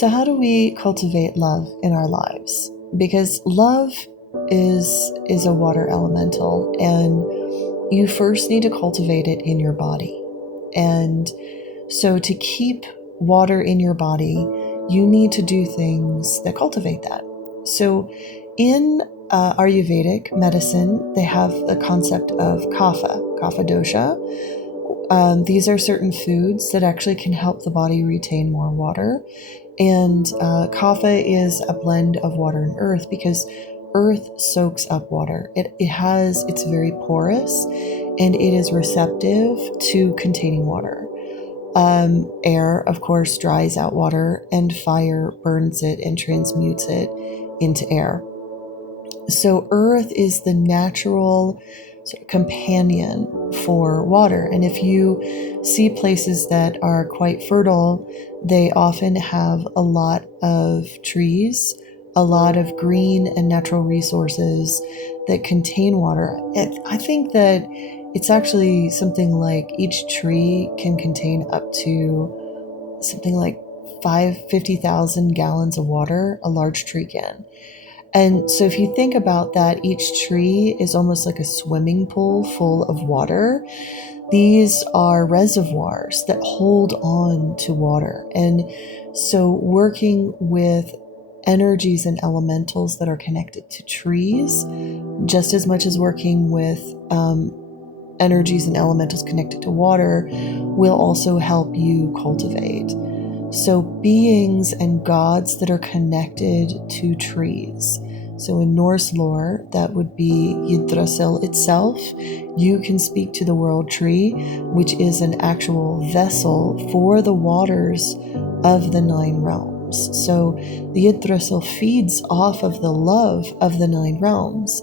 So how do we cultivate love in our lives? Because love is a water elemental, and you first need to cultivate it in your body. And so to keep water in your body, you need to do things that cultivate that. So in Ayurvedic medicine, they have the concept of kapha dosha. These are certain foods that actually can help the body retain more water. And kapha is a blend of water and earth, because earth soaks up water. It's very porous, and it is receptive to containing water. Air, of course, dries out water, and fire burns it and transmutes it into air. So earth is the natural sort of companion for water. And if you see places that are quite fertile, they often have a lot of trees, a lot of green and natural resources that contain water. I think that it's actually something like each tree can contain up to something like 50,000 gallons of water, a large tree can. And so if you think about that, each tree is almost like a swimming pool full of water. These are reservoirs that hold on to water. And so working with energies and elementals that are connected to trees, just as much as working with energies and elementals connected to water, will also help you cultivate. So beings and gods that are connected to trees. So in Norse lore, that would be Yggdrasil itself. You can speak to the world tree, which is an actual vessel for the waters of the 9 realms. So the Yggdrasil feeds off of the love of the 9 realms.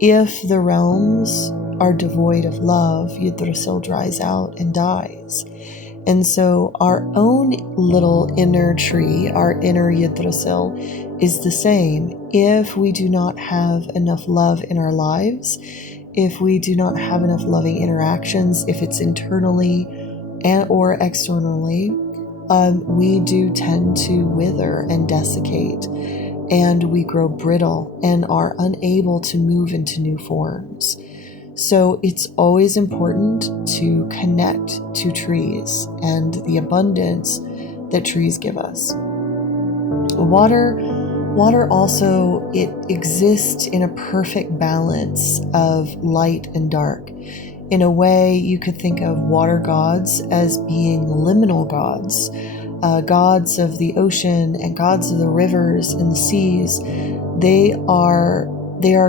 If the realms are devoid of love, Yggdrasil dries out and dies. And so our own little inner tree, our inner Yggdrasil, is the same. If we do not have enough love in our lives, if we do not have enough loving interactions, if it's internally and or externally, we do tend to wither and desiccate, and we grow brittle and are unable to move into new forms. So it's always important to connect to trees and the abundance that trees give us. Water also, it exists in a perfect balance of light and dark. In a way, you could think of water gods as being liminal gods, gods of the ocean and gods of the rivers and the seas. They are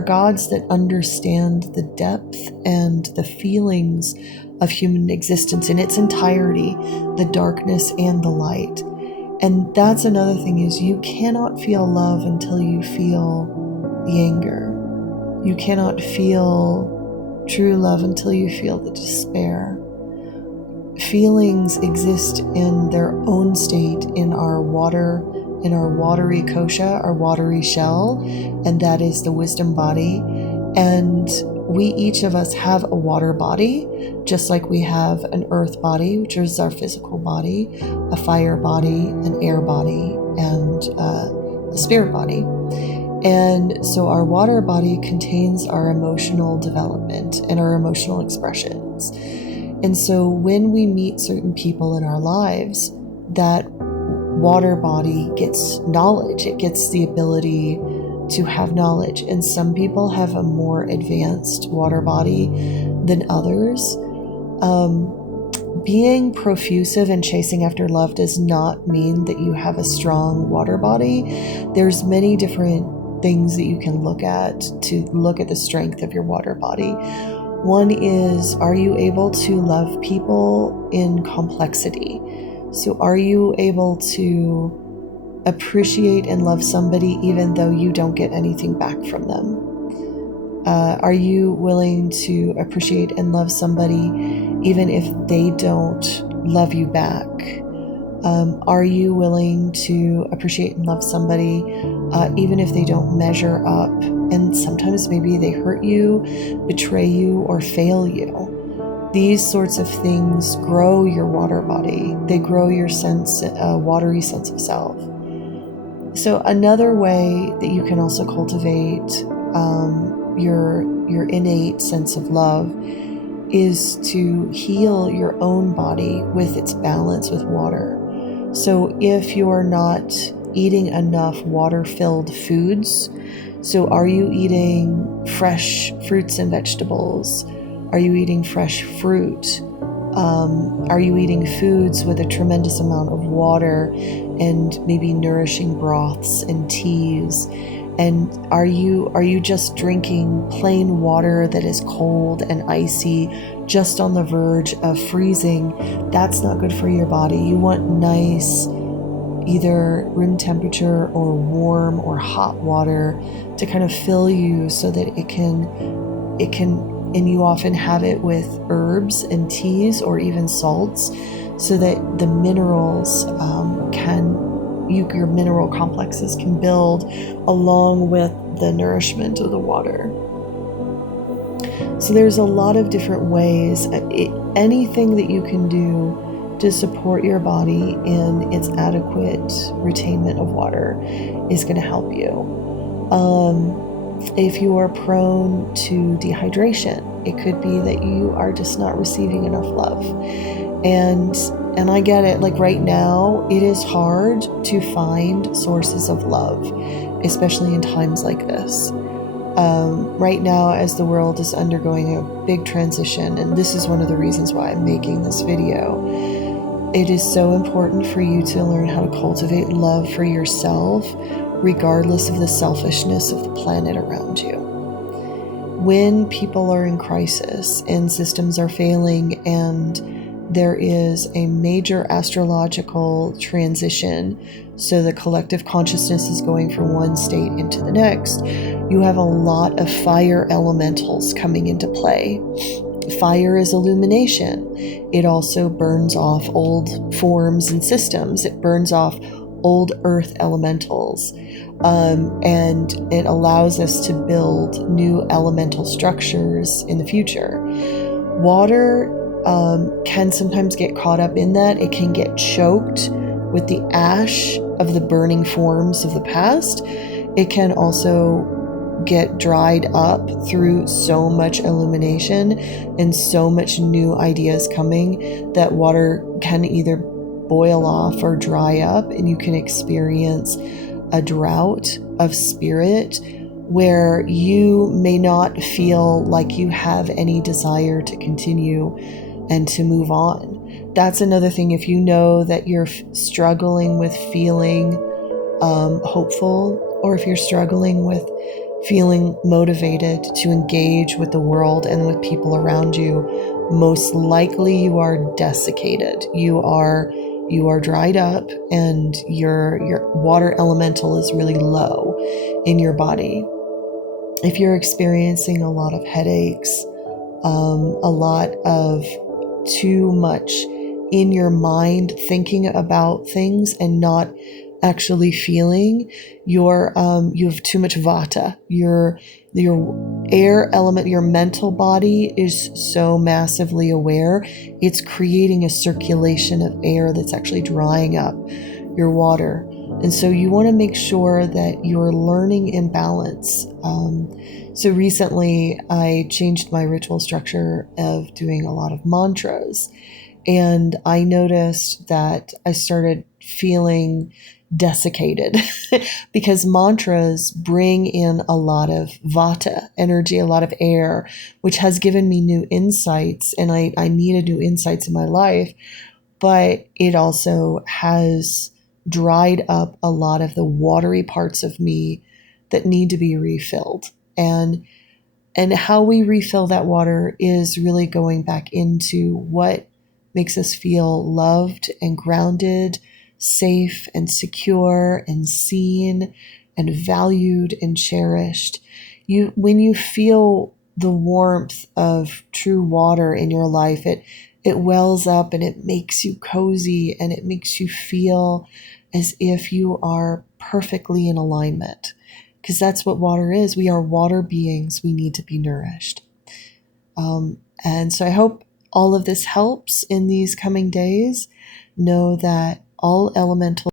gods that understand the depth and the feelings of human existence in its entirety, the darkness and the light. And that's another thing, is you cannot feel love until you feel the anger. You cannot feel true love until you feel the despair. Feelings exist in their own state in our water, in our watery kosha, our watery shell, and that is the wisdom body. And we, each of us, have a water body, just like we have an earth body, which is our physical body, a fire body, an air body, and a spirit body. And so our water body contains our emotional development and our emotional expressions. And so when we meet certain people in our lives, that water body gets knowledge. It gets the ability to have knowledge. And some people have a more advanced water body than others. Being profusive and chasing after love does not mean that you have a strong water body. There's many different things that you can look at to look at the strength of your water body. One is, are you able to love people in complexity? So are you able to appreciate and love somebody even though you don't get anything back from them? Are you willing to appreciate and love somebody even if they don't love you back? Are you willing to appreciate and love somebody even if they don't measure up? And sometimes maybe they hurt you, betray you, or fail you. These sorts of things grow your water body. They grow your watery sense of self. So another way that you can also cultivate your innate sense of love is to heal your own body with its balance with water. So if you're not eating enough water-filled foods, so are you eating fresh fruits and vegetables? Are you eating fresh fruit? Are you eating foods with a tremendous amount of water and maybe nourishing broths and teas? And are you just drinking plain water that is cold and icy, just on the verge of freezing? That's not good for your body. You want nice, either room temperature or warm or hot water to kind of fill you so that it can, and you often have it with herbs and teas or even salts, so that the minerals your mineral complexes can build along with the nourishment of the water. So there's a lot of different ways. Anything that you can do to support your body in its adequate retainment of water is going to help you. If you are prone to dehydration, it could be that you are just not receiving enough love. And I get it. Like right now, it is hard to find sources of love, especially in times like this. Right now, as the world is undergoing a big transition, and this is one of the reasons why I'm making this video, it is so important for you to learn how to cultivate love for yourself, regardless of the selfishness of the planet around you. When people are in crisis and systems are failing and there is a major astrological transition, so the collective consciousness is going from one state into the next, you have a lot of fire elementals coming into play. Fire is illumination. It also burns off old forms and systems. It burns off old earth elementals. And it allows us to build new elemental structures in the future. Water can sometimes get caught up in that. It can get choked with the ash of the burning forms of the past. It can also get dried up through so much illumination and so much new ideas coming that water can either boil off or dry up, and you can experience a drought of spirit where you may not feel like you have any desire to continue and to move on. That's another thing. If you know that you're struggling with feeling hopeful, or if you're struggling with feeling motivated to engage with the world and with people around you, most likely you are desiccated. You are dried up, and your water elemental is really low in your body. If you're experiencing a lot of headaches, a lot of too much in your mind thinking about things and not actually feeling, you have too much vata. Your air element, your mental body is so massively aware, it's creating a circulation of air that's actually drying up your water. And so you want to make sure that you're learning in balance. So recently I changed my ritual structure of doing a lot of mantras, and I noticed that I started feeling desiccated because mantras bring in a lot of vata energy, a lot of air, which has given me new insights, and I needed new insights in my life, but it also has dried up a lot of the watery parts of me that need to be refilled. And how we refill that water is really going back into what makes us feel loved and grounded, safe and secure and seen and valued and cherished. When you feel the warmth of true water in your life, it wells up and it makes you cozy, and it makes you feel as if you are perfectly in alignment, because that's what water is. We are water beings. We need to be nourished. And so I hope all of this helps in these coming days. Know that all elemental